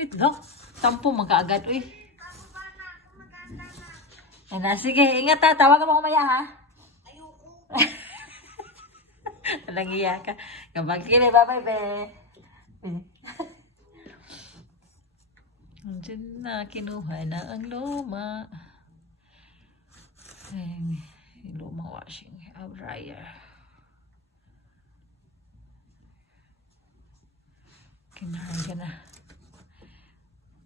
Wait, look. Tampo magkaagad, uy. Ano, sige, ingat ha. Tawagan mo kumaya ha. Ayoko. Walang iya ka. Kapag kini, bye-bye, be. Andiyan na, kinuha na ang luma. Ay, lumang washing dryer. Kinahan ka na.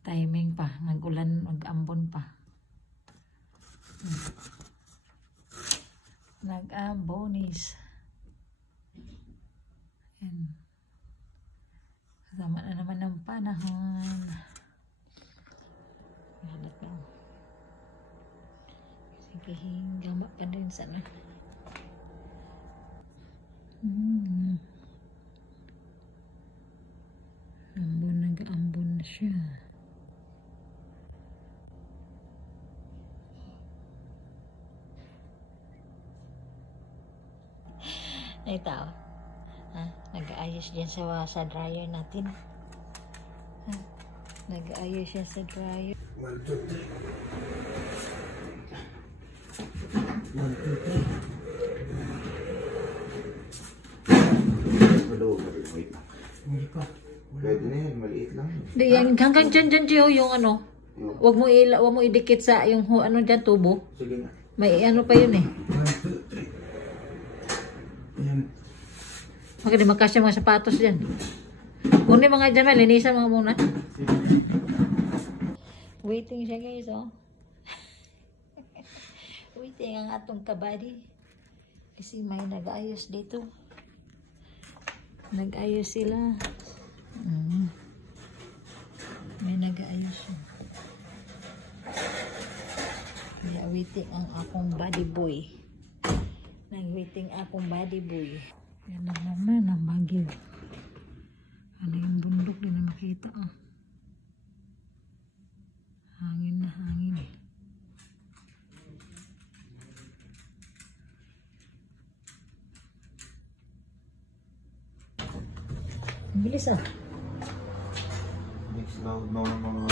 Timing pa. Nag-ulan, mag-ambon pa. Nag-ambonis. Yan. Kasama na naman ng panahon. Halat lang. Sige, gama pa din sana. Ambon, nag-ambon na siya. Ay tao. Nag-aayos dyan sa dryer natin. Nag-aayos siya sa dryer. 1, 2, 3. 1, 2, 3. Wait lang. Hindi pa. Pwede na yan, maliit lang. Hindi yan, hanggang dyan, Gio, yung ano. Wag mo idikit sa yung ano dyan, tubo. Sige nga. May ano pa yun eh. 1, 2, 3. Ayan. Maganda magkasya mga sapatos dyan. Kunin mga dyan, linisan mga muna. Waiting siya guys, oh. Waiting ang atong kabady. Kasi may nag-ayos dito. Nag-ayos sila. May nag-ayos siya. Kaya waiting ang akong body boy. Nag-waiting akong body boy. Yan na naman ang bagyo. Ano yung bundok din na makita, oh. Hangin na hangin. Ang bilis ah. Mix loud ng mga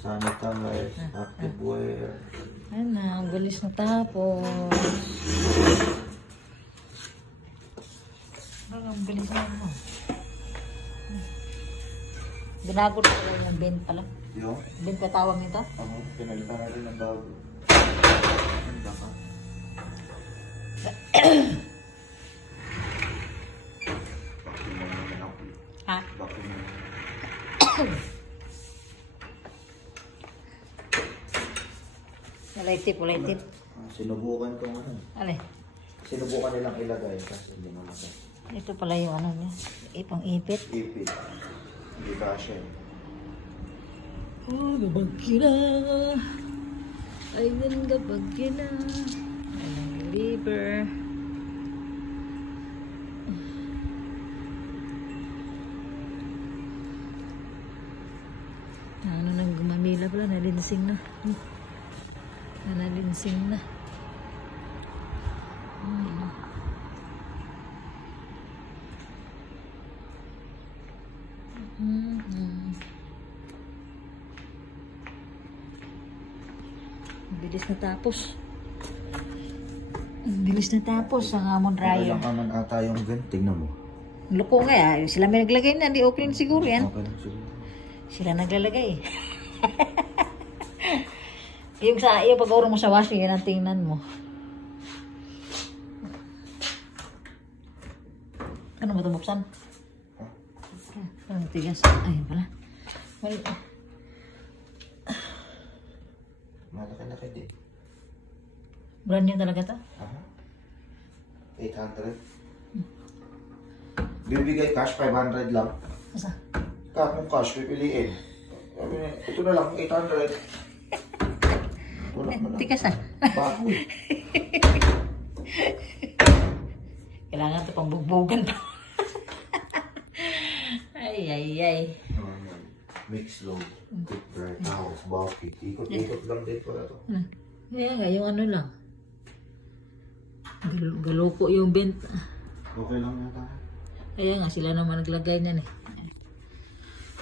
sanitize, activewear. Ano, ang bilis na tapos. Ang bilis na mo. Binago na pala yung bent pala. Yung? Bent ka tawag nito? Oo, pinalitan na rin ng bago. Ang baka. Ha? Bako mo. Walay tip, walay tip. Sinubukan ko nga. Alay. Sinubukan nilang ilagay kasi hindi namatay. Ito pala yung ano niya. Ipang ipit. Ipit. Hindi ba siya? Oh, gabagyo na. Ayun, gabagyo na. Ayun, river. Ano nang gumamila pala, nalinsing na. Nalinsing na. Bilis na tapos. Bilis na tapos ang amon dryer. Kailan ka man ata yung vent, tingnan mo. Loko nga eh. Sila may naglagay na. Di okay siguro yan. Okay lang siguro. Sila naglalagay. Yung sa iyo, pag mo sa washing, yan ang tingnan mo. Ano mo ito buksan? Ano tigas? Ayun pala. Wala. Malaki-laki din. Brand new talaga to? Aha. 800. Bibigay cash 500 lang. Asa? Kung cash, pipiliin. Ito na lang, 800. Wala mo lang. Tigas ah. Bahoy. Kailangan ito pang bugbugan pa. Ay. Mix load. Quick dry towels, bucket. Ikot-ikot lang din pala ito. Kaya nga, yung ano lang. Galoko yung bent. Okay lang yata. Kaya nga, sila naman naglagay na eh.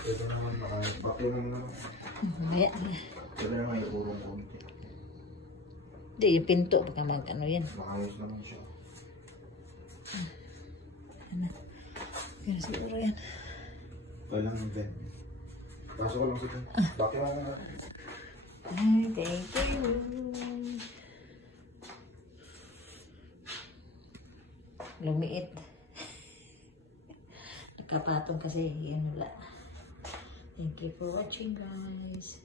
Ito naman, bakit naman. Mamaya. Ito naman yung urong konti. Hindi, yung pinto. Baka mag-ano yan. Makayos naman siya. Ano? Pero siguro yan. Walang event. Kaso ko lang sito. Bakit naman. Ay, thank you. Lumiit. Nakapatong kasi yun wala. Thank you for watching, guys.